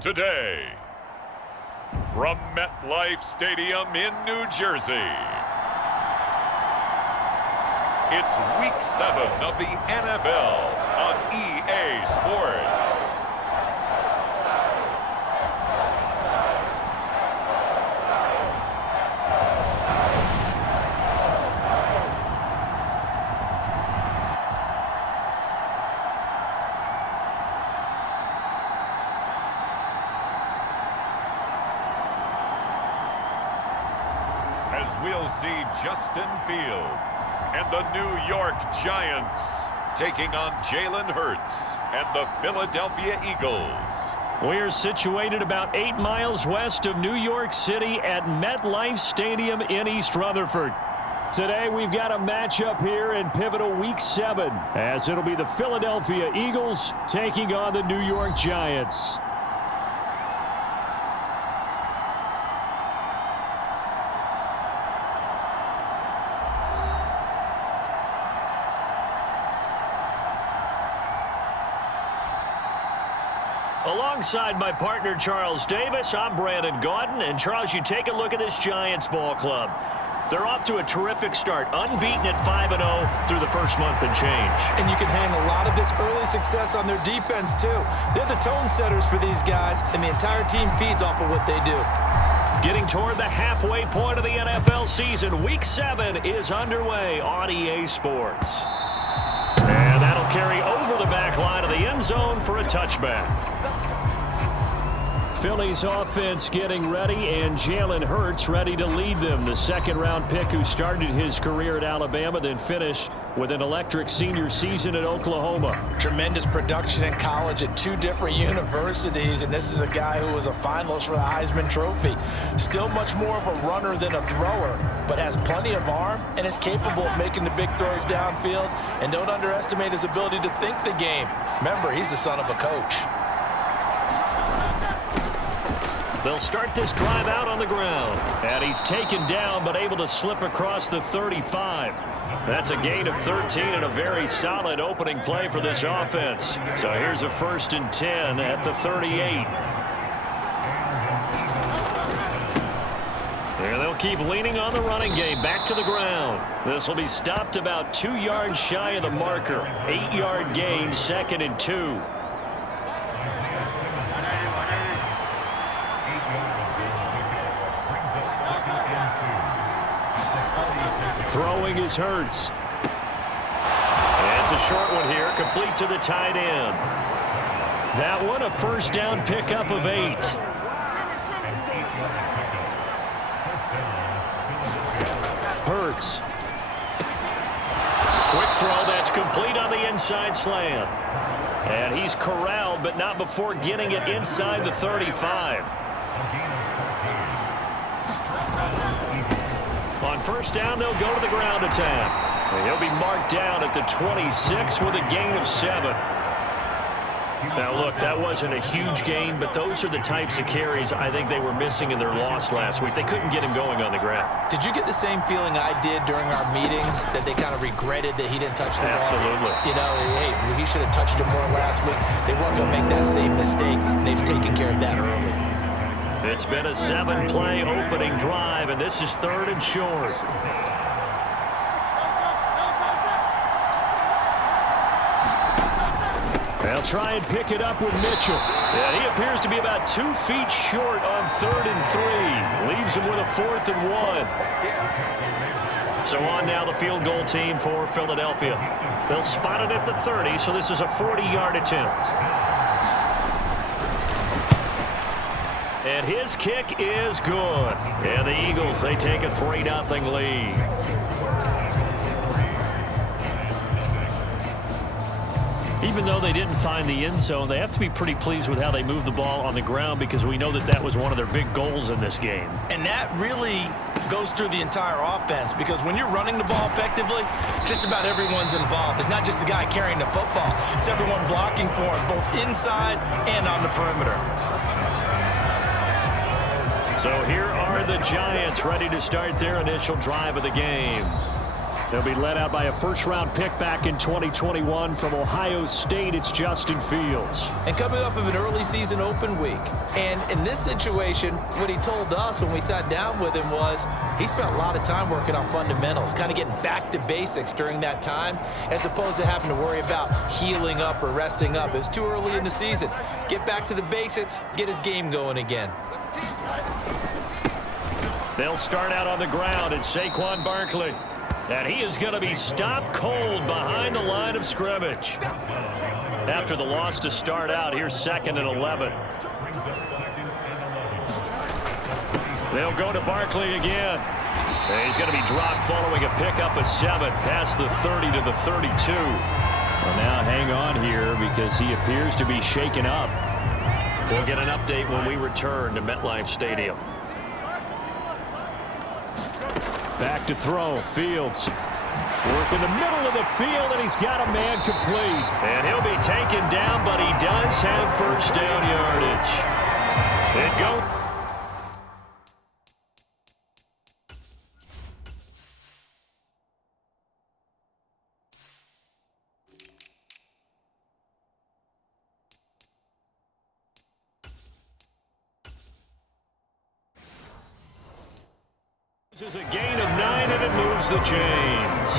today. From MetLife Stadium in New Jersey, it's Week 7 of the NFL on EA Sports. As we'll see Justin Fields and the New York Giants taking on Jalen Hurts and the Philadelphia Eagles. We're situated about 8 miles west of New York City at MetLife Stadium in East Rutherford. Today we've got a matchup here in pivotal Week 7, as it'll be the Philadelphia Eagles taking on the New York Giants. Alongside my partner, Charles Davis, I'm Brandon Gaudin. And, Charles, you take a look at this Giants ball club. They're off to a terrific start, unbeaten at 5-0 through the first month and change. And you can hang a lot of this early success on their defense, too. They're the tone setters for these guys, and the entire team feeds off of what they do. Getting toward the halfway point of the NFL season, Week 7 is underway on EA Sports. And that'll carry over the back line of the end zone for a touchback. Philly's offense getting ready, and Jalen Hurts ready to lead them. The second-round pick who started his career at Alabama, then finished with an electric senior season at Oklahoma. Tremendous production in college at 2 different universities, and this is a guy who was a finalist for the Heisman Trophy. Still much more of a runner than a thrower, but has plenty of arm and is capable of making the big throws downfield. And don't underestimate his ability to think the game. Remember, he's the son of a coach. They'll start this drive out on the ground. And he's taken down, but able to slip across the 35. That's a gain of 13 and a very solid opening play for this offense. So here's a 1st and 10 at the 38. And they'll keep leaning on the running game. Back to the ground. This will be stopped about 2 yards shy of the marker. 8-yard gain, 2nd and 2. Throwing is Hurts. That's a short one here, complete to the tight end. That one a first down pickup of 8. Hurts. Quick throw, that's complete on the inside slant. And he's corralled, but not before getting it inside the 35. On first down, they'll go to the ground attack. And he'll be marked down at the 26 with a gain of 7. Now, look, that wasn't a huge gain, but those are the types of carries I think they were missing in their loss last week. They couldn't get him going on the ground. Did you get the same feeling I did during our meetings, that they kind of regretted that he didn't touch the ball? Absolutely. You know, hey, he should have touched it more last week. They weren't going to make that same mistake, and they've taken care of that early. It's been a 7-play opening drive, and this is 3rd and short. They'll try and pick it up with Mitchell. And he appears to be about 2 feet short on 3rd and 3. Leaves him with a 4th and 1. So on now the field goal team for Philadelphia. They'll spot it at the 30, so this is a 40-yard attempt. And his kick is good. And the Eagles, they take a 3-0 lead. Even though they didn't find the end zone, they have to be pretty pleased with how they moved the ball on the ground, because we know that that was one of their big goals in this game. And that really goes through the entire offense, because when you're running the ball effectively, just about everyone's involved. It's not just the guy carrying the football. It's everyone blocking for him, both inside and on the perimeter. So here are the Giants ready to start their initial drive of the game. They'll be led out by a first-round pick back in 2021 from Ohio State. It's Justin Fields. And coming off of an early season open week. And in this situation, what he told us when we sat down with him was he spent a lot of time working on fundamentals, kind of getting back to basics during that time, as opposed to having to worry about healing up or resting up. It was too early in the season. Get back to the basics, get his game going again. They'll start out on the ground. It's Saquon Barkley. And he is going to be stopped cold behind the line of scrimmage. After the loss to start out, here's 2nd and 11. They'll go to Barkley again. And he's going to be dropped following a pickup of 7 past the 30 to the 32. Well, now hang on here because he appears to be shaken up. We'll get an update when we return to MetLife Stadium. Back to throw. Fields. Work in the middle of the field, and he's got a man complete. And he'll be taken down, but he does have first down yardage. It goes. This is a gain of 9, and it moves the chains.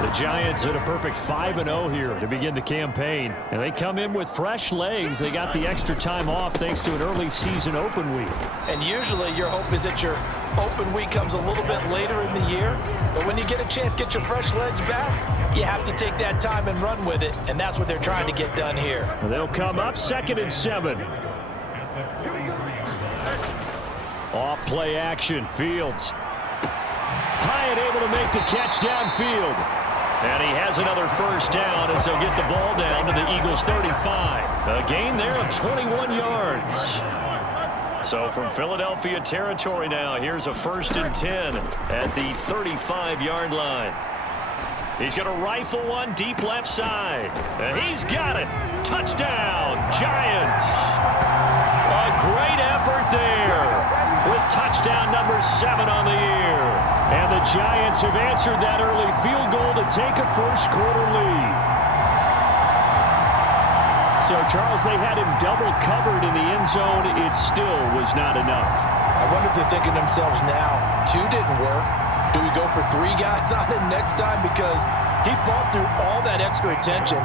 The Giants at a perfect 5-0 here to begin the campaign. And they come in with fresh legs. They got the extra time off thanks to an early season open week. And usually your hope is that your open week comes a little bit later in the year. But when you get a chance to get your fresh legs back, you have to take that time and run with it. And that's what they're trying to get done here. They'll come up 2nd and 7. Off play action. Fields. Hyatt able to make the catch downfield. And he has another first down as they'll get the ball down to the Eagles' 35. A gain there of 21 yards. So from Philadelphia territory now, here's a 1st and 10 at the 35-yard line. He's going to rifle one deep left side. And he's got it. Touchdown, Giants. A great effort there with touchdown number 7 on the year. And the Giants have answered that early field goal to take a first-quarter lead. So, Charles, they had him double covered in the end zone. It still was not enough. I wonder if they're thinking to themselves now, 2 didn't work. Do we go for 3 guys on him next time? Because he fought through all that extra attention,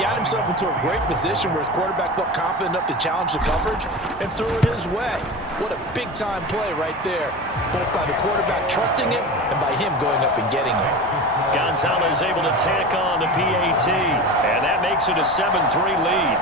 got himself into a great position where his quarterback felt confident enough to challenge the coverage and threw it his way. What a big-time play right there, both by the quarterback trusting him and by him going up and getting him. Gonzalez able to tack on the PAT, and that makes it a 7-3 lead.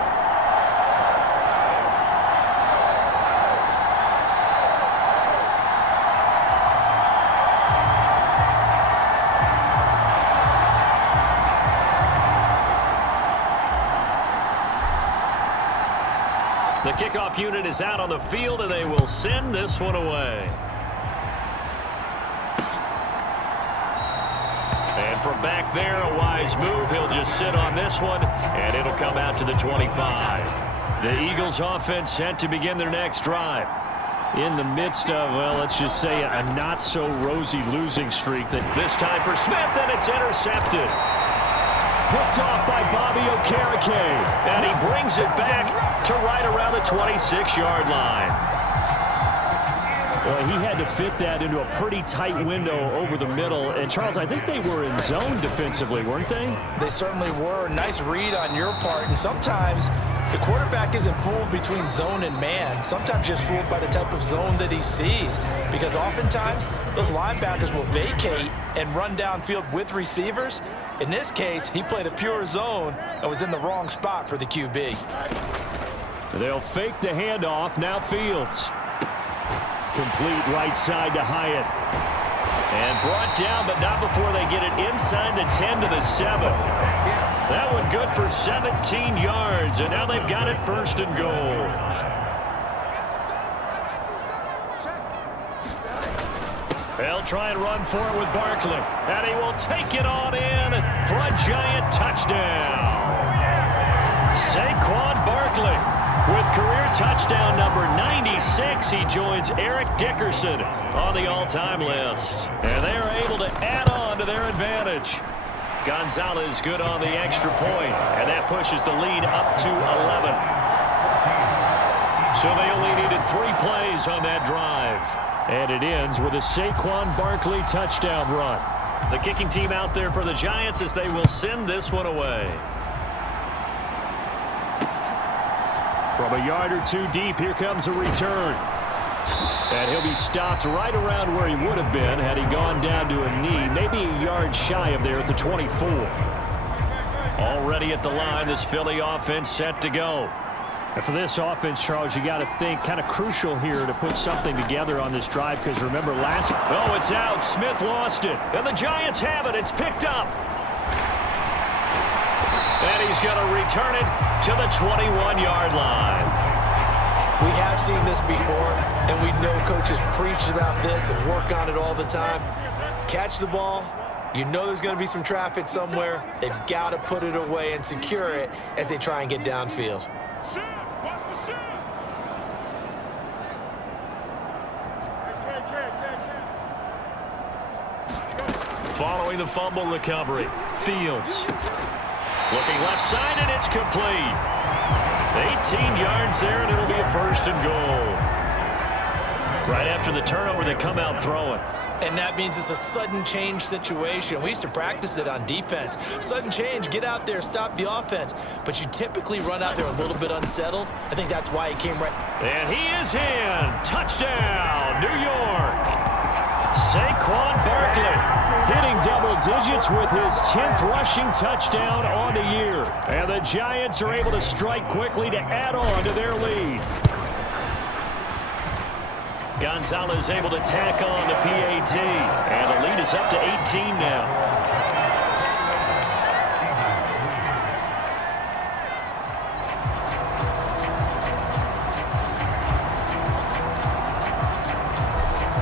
The kickoff unit is out on the field, and they will send this one away. And from back there, a wise move. He'll just sit on this one, and it'll come out to the 25. The Eagles offense set to begin their next drive. In the midst of, well, let's just say a not-so-rosy losing streak. This time for Smith, and it's intercepted. Picked off by Bobby Okereke. And he brings it back to right around the 26-yard line. Well, he had to fit that into a pretty tight window over the middle. And, Charles, I think they were in zone defensively, weren't they? They certainly were. Nice read on your part. And sometimes the quarterback isn't fooled between zone and man. Sometimes just fooled by the type of zone that he sees. Because oftentimes, those linebackers will vacate and run downfield with receivers. In this case, he played a pure zone and was in the wrong spot for the QB. They'll fake the handoff. Now Fields. Complete right side to Hyatt. And brought down, but not before they get it inside the 10 to the 7. That one good for 17 yards, and now they've got it 1st and goal. They'll try and run for it with Barkley. And he will take it on in for a Giant touchdown. Saquon Barkley With career touchdown number 96, he joins Eric Dickerson on the all-time list. And they are able to add on to their advantage. Gonzalez good on the extra point, and that pushes the lead up to 11. So they only needed 3 plays on that drive. And it ends with a Saquon Barkley touchdown run. The kicking team out there for the Giants as they will send this one away. From a yard or 2 deep, here comes a return. And he'll be stopped right around where he would have been had he gone down to a knee, maybe a yard shy of there at the 24. Already at the line, this Philly offense set to go. And for this offense, Charles, you got to think kind of crucial here to put something together on this drive because remember last... Oh, it's out. Smith lost it. And the Giants have it. It's picked up. And he's going to return it to the 21-yard line. We have seen this before, and we know coaches preach about this and work on it all the time. Catch the ball. You know there's going to be some traffic somewhere. They've got to put it away and secure it as they try and get downfield. Following the fumble recovery, Fields. Looking left side, and it's complete. 18 yards there, and it'll be a first and goal. Right after the turnover, they come out throwing. And that means it's a sudden change situation. We used to practice it on defense. Sudden change, get out there, stop the offense. But you typically run out there a little bit unsettled. I think that's why he came right. And he is in. Touchdown, New York. Saquon Barkley hitting double digits with his 10th rushing touchdown on the year. And the Giants are able to strike quickly to add on to their lead. Gonzalez able to tack on the PAT. And the lead is up to 18 now.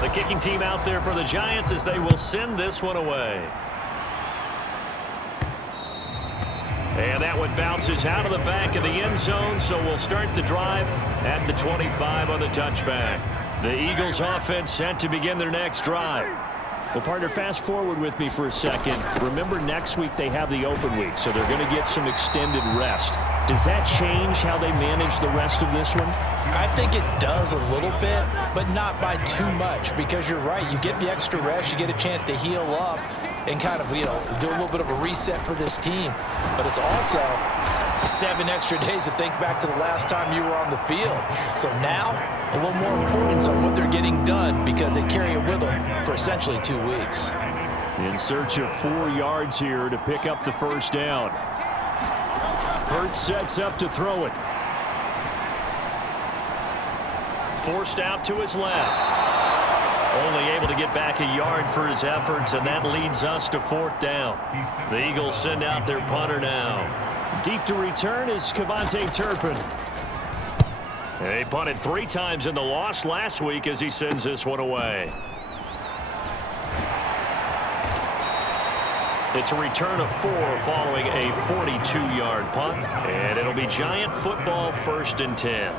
The kicking team out there for the Giants as they will send this one away. And that one bounces out of the back of the end zone, so we'll start the drive at the 25 on the touchback. The Eagles offense set to begin their next drive. Well, partner, fast forward with me for a second. Remember, next week they have the open week, so they're going to get some extended rest. Does that change how they manage the rest of this one? I think it does a little bit, but not by too much, because you're right. You get the extra rest, you get a chance to heal up and kind of, do a little bit of a reset for this team. But it's also 7 extra days to think back to the last time you were on the field. So now, a little more importance on what they're getting done because they carry it with them for essentially 2 weeks. In search of 4 yards here to pick up the first down. Hurts sets up to throw it. Forced out to his left. Only able to get back a yard for his efforts, and that leads us to 4th down. The Eagles send out their punter now. Deep to return is Kevontae Turpin. They punted 3 times in the loss last week as he sends this one away. It's a return of 4 following a 42-yard punt, and it'll be Giant football 1st and 10.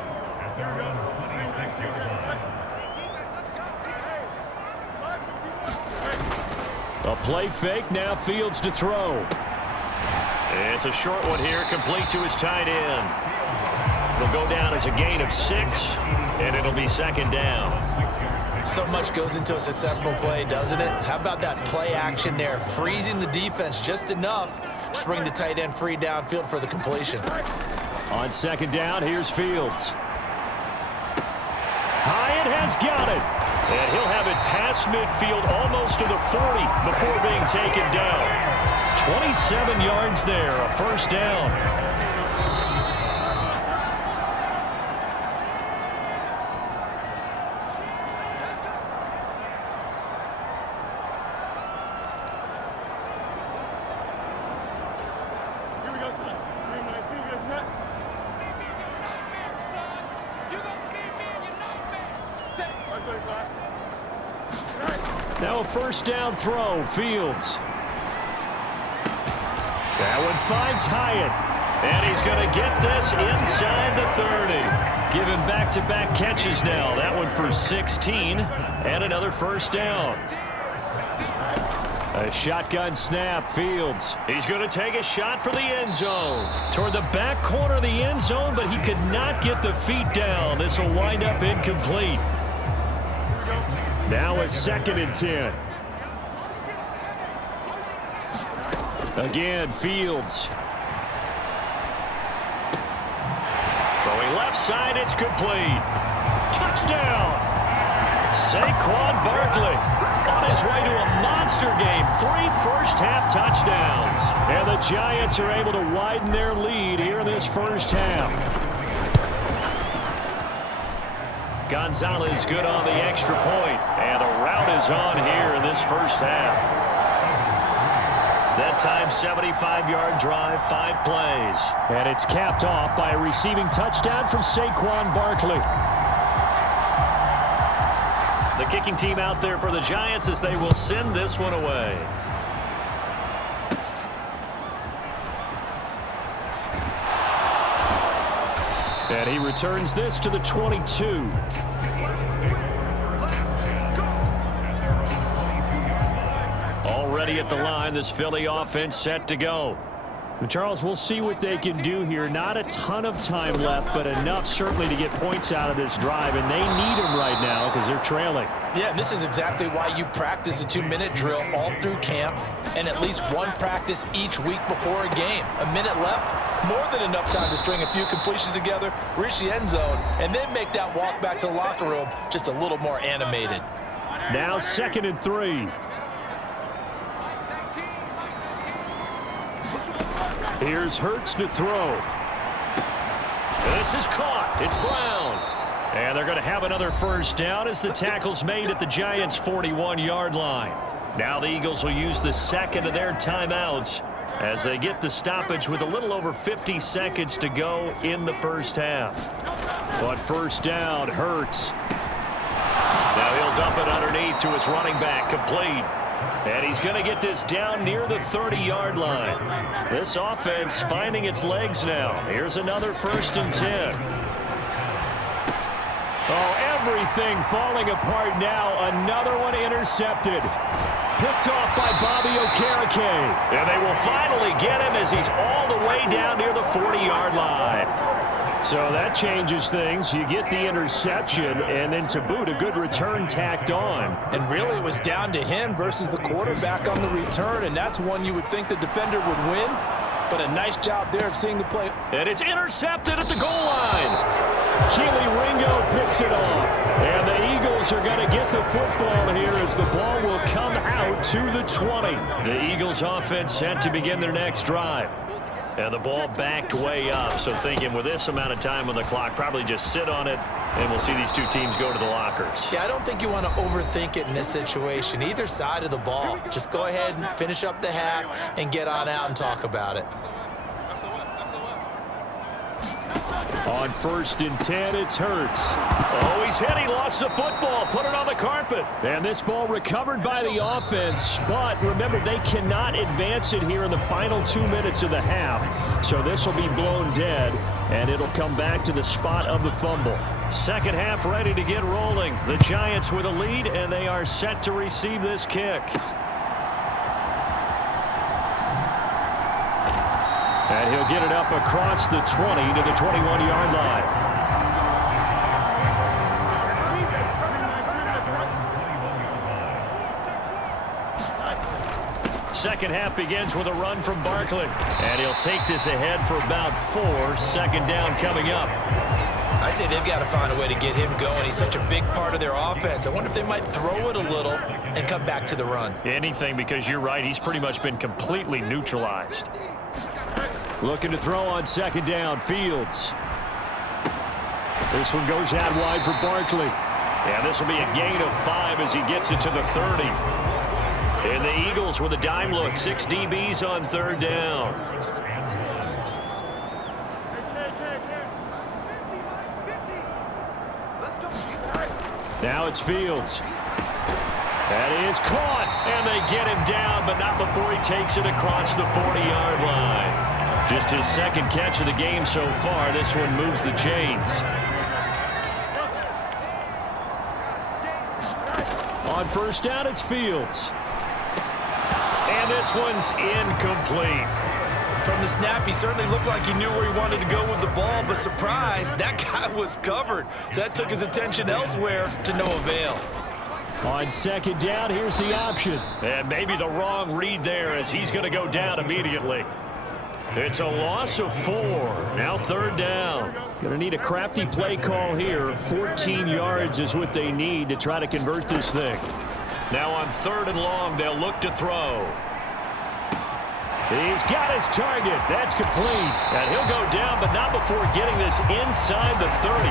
A play fake, now Fields to throw. It's a short one here, complete to his tight end. It'll go down as a gain of 6, and it'll be 2nd down. So much goes into a successful play, doesn't it? How about that play action there, freezing the defense just enough to bring the tight end free downfield for the completion. On 2nd down, here's Fields. Hyatt has got it. And he'll have it past midfield almost to the 40 before being taken down. 27 yards there, a 1st down. Now a 1st down throw, Fields. That one finds Hyatt. And he's going to get this inside the 30. Giving back-to-back catches now. That one for 16 and another first down. A shotgun snap, Fields. He's going to take a shot for the end zone. Toward the back corner of the end zone, but he could not get the feet down. This will wind up incomplete. Now a 2nd and 10. Again, Fields. Throwing left side, it's complete. Touchdown! Saquon Barkley on his way to a monster game. 3 first-half touchdowns. And the Giants are able to widen their lead here in this first half. Gonzalez good on the extra point. And the route is on here in this first half. That time, 75-yard drive, 5 plays. And it's capped off by a receiving touchdown from Saquon Barkley. The kicking team out there for the Giants as they will send this one away. And he returns this to the 22. Already at the line, this Philly offense set to go. And Charles, we'll see what they can do here. Not a ton of time left, but enough certainly to get points out of this drive. And they need them right now because they're trailing. Yeah, and this is exactly why you practice a 2-minute drill all through camp and at least one practice each week before a game. A minute left, more than enough time to string a few completions together, reach the end zone, and then make that walk back to the locker room just a little more animated. Now 2nd and 3. Here's Hurts to throw. This is caught. It's Brown. And they're going to have another first down as the tackle's made at the Giants' 41-yard line. Now the Eagles will use the second of their timeouts as they get the stoppage with a little over 50 seconds to go in the first half. But first down, Hurts. Now he'll dump it underneath to his running back, complete. And he's going to get this down near the 30-yard line. This offense finding its legs now. Here's another 1st and 10. Oh, everything falling apart now. Another one intercepted. Picked off by Bobby Okereke. And they will finally get him as he's all the way down near the 40-yard line. So that changes things. You get the interception, and then to boot, a good return tacked on. And really, it was down to him versus the quarterback on the return, and that's one you would think the defender would win. But a nice job there of seeing the play. And it's intercepted at the goal line. Keely Ringo picks it off. And the Eagles are going to get the football here as the ball will come out to the 20. The Eagles offense set to begin their next drive. And the ball backed way up, so thinking with this amount of time on the clock, probably just sit on it, and we'll see these two teams go to the lockers. Yeah, I don't think you want to overthink it in this situation. Either side of the ball. Just go ahead and finish up the half and get on out and talk about it. On 1st and 10, it's Hurts. Oh, he's hit. He lost the football. Put it on the carpet. And this ball recovered by the offense. But remember, they cannot advance it here in the final 2 minutes of the half. So this will be blown dead, and it'll come back to the spot of the fumble. Second half ready to get rolling. The Giants with a lead, and they are set to receive this kick. And he'll get it up across the 20 to the 21-yard line. Second half begins with a run from Barkley. And he'll take this ahead for about 4. 2nd down coming up. I'd say they've got to find a way to get him going. He's such a big part of their offense. I wonder if they might throw it a little and come back to the run. Anything, because you're right. He's pretty much been completely neutralized. Looking to throw on 2nd down, Fields. This one goes out wide for Barkley. And this will be a gain of 5 as he gets it to the 30. And the Eagles with a dime look. 6 DBs on 3rd down. Now it's Fields. That is caught. And they get him down, but not before he takes it across the 40-yard line. Just his second catch of the game so far. This one moves the chains. On first down, it's Fields. And this one's incomplete. From the snap, he certainly looked like he knew where he wanted to go with the ball, but surprise, that guy was covered. So that took his attention elsewhere to no avail. On second down, here's the option. And maybe the wrong read there as he's going to go down immediately. It's a loss of 4. Now third down. Going to need a crafty play call here. 14 yards is what they need to try to convert this thing. Now on third and long, they'll look to throw. He's got his target. That's complete. And he'll go down, but not before getting this inside the 30.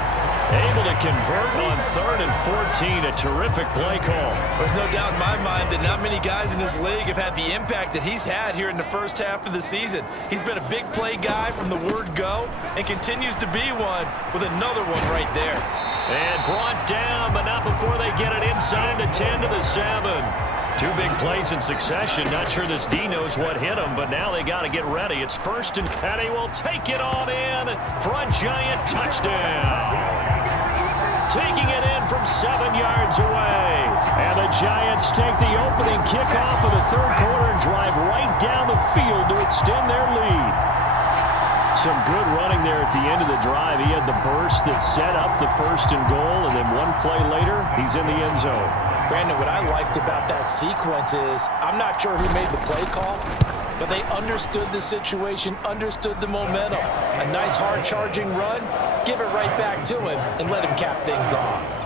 Able to convert on third and 14. A terrific play call. There's no doubt in my mind that not many guys in this league have had the impact that he's had here in the first half of the season. He's been a big play guy from the word go and continues to be one with another one right there. And brought down, but not before they get it inside the 10 to the 7. 2 big plays in succession. Not sure this D knows what hit him, but now they got to get ready. It's first and he will take it on in for a Giant touchdown. Taking it in from 7 yards away. And the Giants take the opening kickoff of the third quarter and drive right down the field to extend their lead. Some good running there at the end of the drive. He had the burst that set up the first and goal, and then one play later, he's in the end zone. Brandon, what I liked about that sequence is I'm not sure who made the play call, but they understood the situation, understood the momentum. A nice hard charging run, give it right back to him and let him cap things off.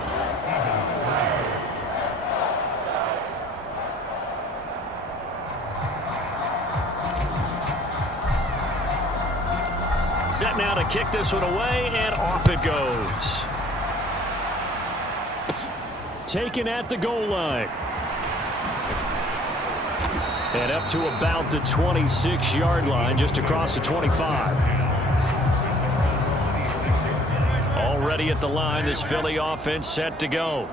Set now to kick this one away, and off it goes. Taken at the goal line. And up to about the 26-yard line, just across the 25. Already at the line, this Philly offense set to go.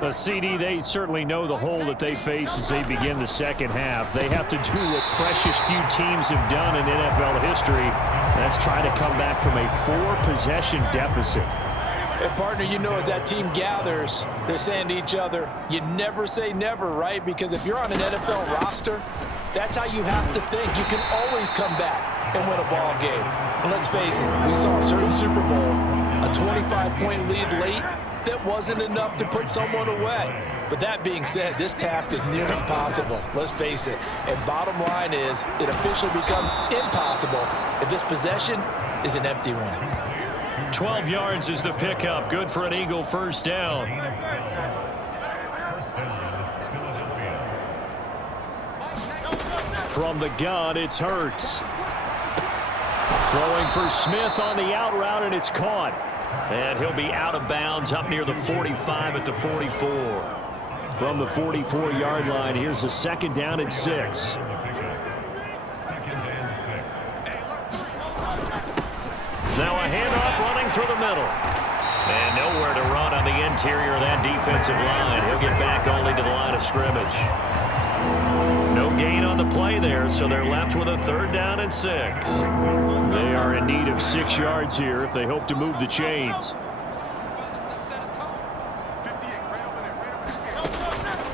The CD, they certainly know the hole that they face as they begin the second half. They have to do what precious few teams have done in NFL history. That's try to come back from a 4-possession deficit. And partner, you know, as that team gathers, they're saying to each other, you never say never, right? Because if you're on an NFL roster, that's how you have to think. You can always come back and win a ball game. And let's face it, we saw a certain Super Bowl, a 25-point lead late, that wasn't enough to put someone away. But that being said, this task is near impossible. Let's face it. And bottom line is, it officially becomes impossible if this possession is an empty one. 12 yards is the pickup. Good for an Eagle first down. From the gun, it's Hurts. Throwing for Smith on the out route, and it's caught. And he'll be out of bounds up near the 45 at the 44. From the 44-yard line, here's a second down at 6. Now a handoff running through the middle. And nowhere to run on the interior of that defensive line. He'll get back only to the line of scrimmage. No gain on the play there, so they're left with a third down and 6. They are in need of 6 yards here if they hope to move the chains.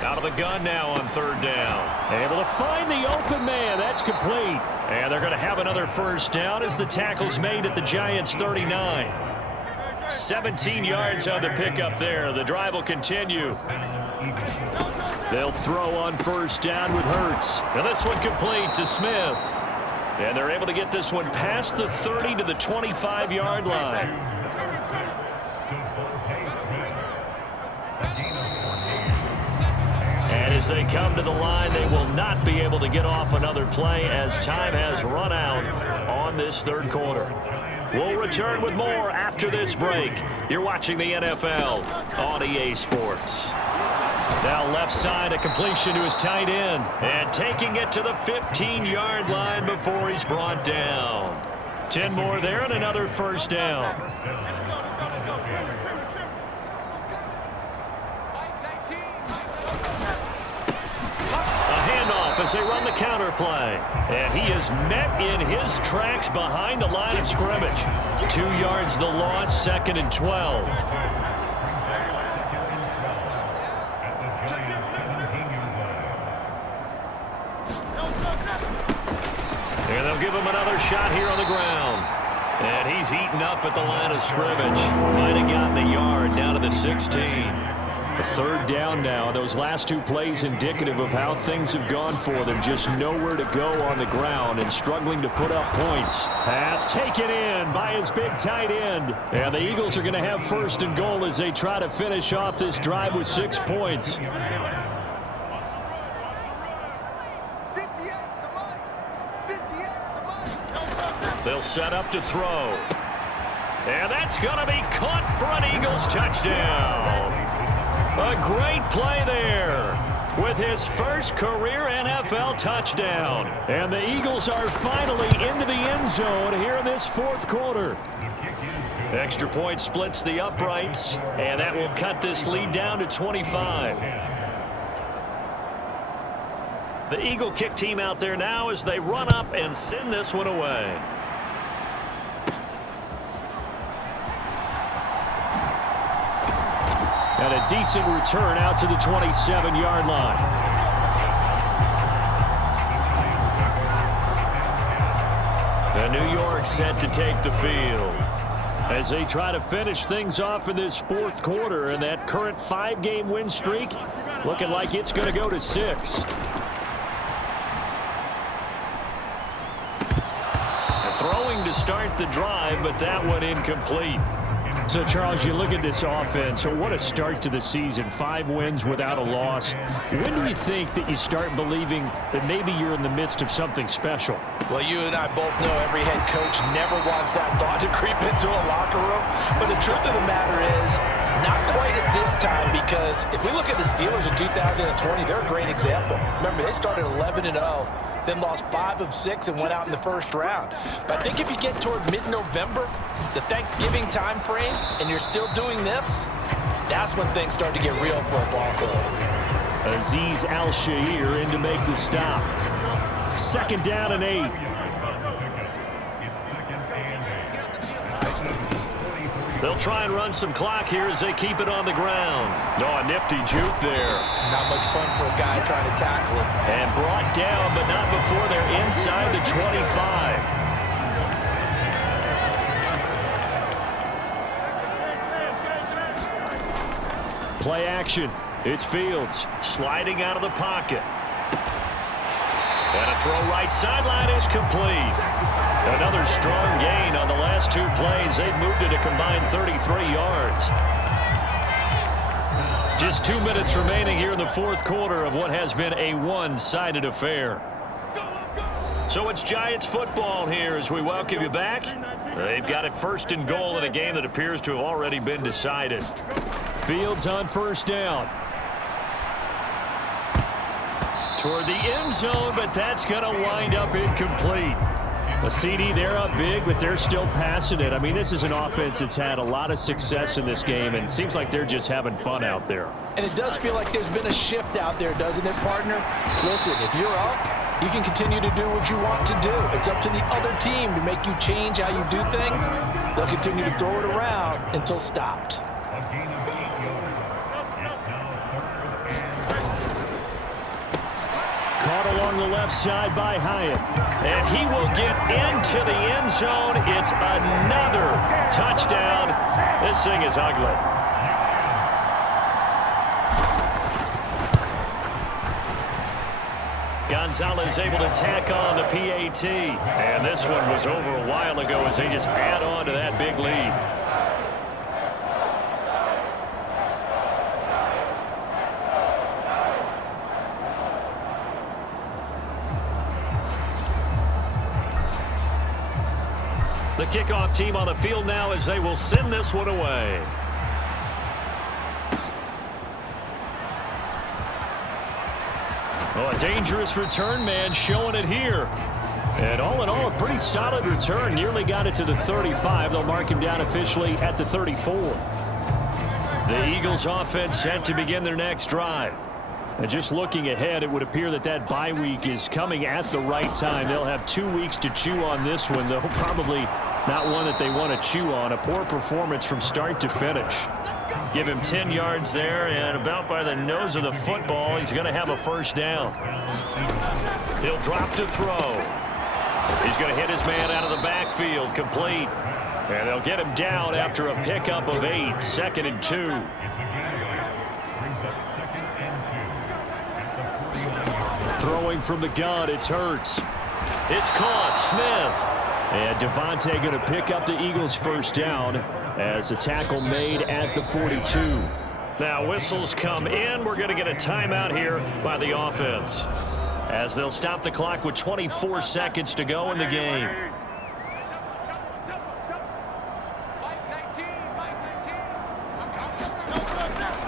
Out of the gun now on third down. Able to find the open man. That's complete. And they're going to have another first down as the tackle's made at the Giants' 39. 17 yards on the pickup there. The drive will continue. They'll throw on first down with Hurts. And this one complete to Smith. And they're able to get this one past the 30 to the 25-yard line. And as they come to the line, they will not be able to get off another play as time has run out on this third quarter. We'll return with more after this break. You're watching the NFL on EA Sports. Now left side, a completion to his tight end. And taking it to the 15-yard line before he's brought down. 10 more there and another first down. A handoff off as they run the counter play. And he is met in his tracks behind the line of scrimmage. 2 yards the loss, 2nd and 12. And they'll give him another shot here on the ground. And he's eaten up at the line of scrimmage. Might have gotten a yard down to the 16. A 3rd down now. Those last 2 plays indicative of how things have gone for them. Just nowhere to go on the ground and struggling to put up points. Pass taken in by his big tight end. And the Eagles are going to have 1st and goal as they try to finish off this drive with 6 points. They'll set up to throw. And that's going to be caught for an Eagles touchdown. A great play there with his first career NFL touchdown. And the Eagles are finally into the end zone here in this 4th quarter. Extra point splits the uprights, and that will cut this lead down to 25. The Eagle kick team out there now as they run up and send this one away. And a decent return out to the 27-yard line. The New York set to take the field as they try to finish things off in this 4th quarter, and that current 5-game win streak looking like it's going to go to 6. Throwing to start the drive, but that one incomplete. So, Charles, you look at this offense, so what a start to the season. 5 wins without a loss. When do you think that you start believing that maybe you're in the midst of something special? Well, you and I both know every head coach never wants that thought to creep into a locker room. But the truth of the matter is, not quite at this time, because if we look at the Steelers in 2020, they're a great example. Remember, they started 11-0. Then lost 5 of 6 and went out in the 1st round. But I think if you get toward mid-November, the Thanksgiving time frame, and you're still doing this, that's when things start to get real for a ball club. Azeez Al-Shaair in to make the stop. 2nd down and 8. They'll try and run some clock here as they keep it on the ground. Oh, a nifty juke there. Not much fun for a guy trying to tackle him. And brought down, but not before they're inside the 25. Play action. It's Fields sliding out of the pocket. And a throw right sideline is complete. Another strong gain on the last 2 plays. They've moved it a combined 33 yards. Just 2 minutes remaining here in the 4th quarter of what has been a one-sided affair. So it's Giants football here as we welcome you back. They've got it 1st and goal in a game that appears to have already been decided. Fields on 1st down. Toward the end zone, but that's going to wind up incomplete. A CD, they're up big, but they're still passing it. I mean, this is an offense that's had a lot of success in this game, and it seems like they're just having fun out there. And it does feel like there's been a shift out there, doesn't it, partner? Listen, if you're up, you can continue to do what you want to do. It's up to the other team to make you change how you do things. They'll continue to throw it around until stopped. Caught along the left side by Hyatt. And he will get into the end zone. It's another touchdown. This thing is ugly. Gonzalez able to tack on the PAT. And this one was over a while ago as they just add on to that big lead. The kickoff team on the field now as they will send this one away. Oh, a dangerous return man showing it here. And all in all, a pretty solid return. Nearly got it to the 35. They'll mark him down officially at the 34. The Eagles offense set to begin their next drive. And just looking ahead, it would appear that that bye week is coming at the right time. They'll have 2 weeks to chew on this one, though probably not one that they want to chew on. A poor performance from start to finish. Give him 10 yards there, and about by the nose of the football, he's going to have a first down. He'll drop to throw. He's going to hit his man out of the backfield, complete. And they'll get him down after a pickup of 8, 2nd and 2. Throwing from the gun, it's Hurts. It's caught, Smith. And Devontae going to pick up the Eagles' first down as a tackle made at the 42. Now whistles come in. We're going to get a timeout here by the offense, as they'll stop the clock with 24 seconds to go in the game.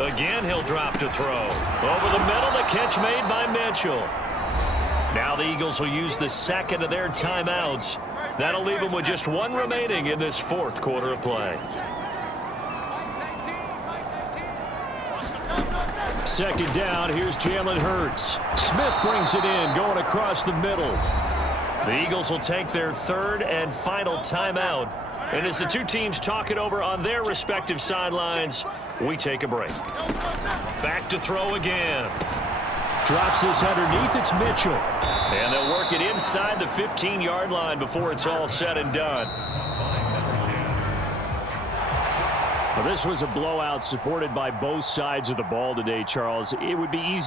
Again, he'll drop to throw. Over the middle, the catch made by Mitchell. Now the Eagles will use the second of their timeouts. That'll leave them with just one remaining in this fourth quarter of play. Second down, here's Jalen Hurts. Smith brings it in, going across the middle. The Eagles will take their third and final timeout. And as the two teams talk it over on their respective sidelines, we take a break. Back to throw again. Drops this underneath, it's Mitchell. And they'll work it inside the 15-yard line before it's all said and done. Well, this was a blowout supported by both sides of the ball today, Charles. It would be easy.